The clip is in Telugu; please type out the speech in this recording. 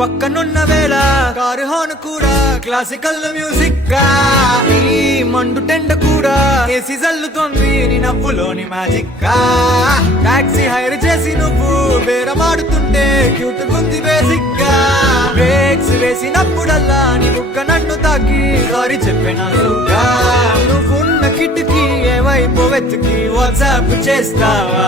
పక్కనున్న వేళ కారు హార్న్ కూడా క్లాసికల్ మ్యూజిక్ గా, ఈ మండు టెండ కూడా ఏసీ జల్లుతోంది నీ నవ్వులోని మ్యాజిక్ గా. టాక్సీ హైర్ చేసి నువ్వు బేరమాడుతుంటే క్యూట్ గుంది బేసిక్ గా. బ్రేక్స్ వేసినప్పుడల్లా నీ బుక్క నన్ను తాకి సారీ చెప్పినగా. నువ్వున్న కిటికీ ఏ వైపు వెతికి వాట్సాప్ చేస్తావా?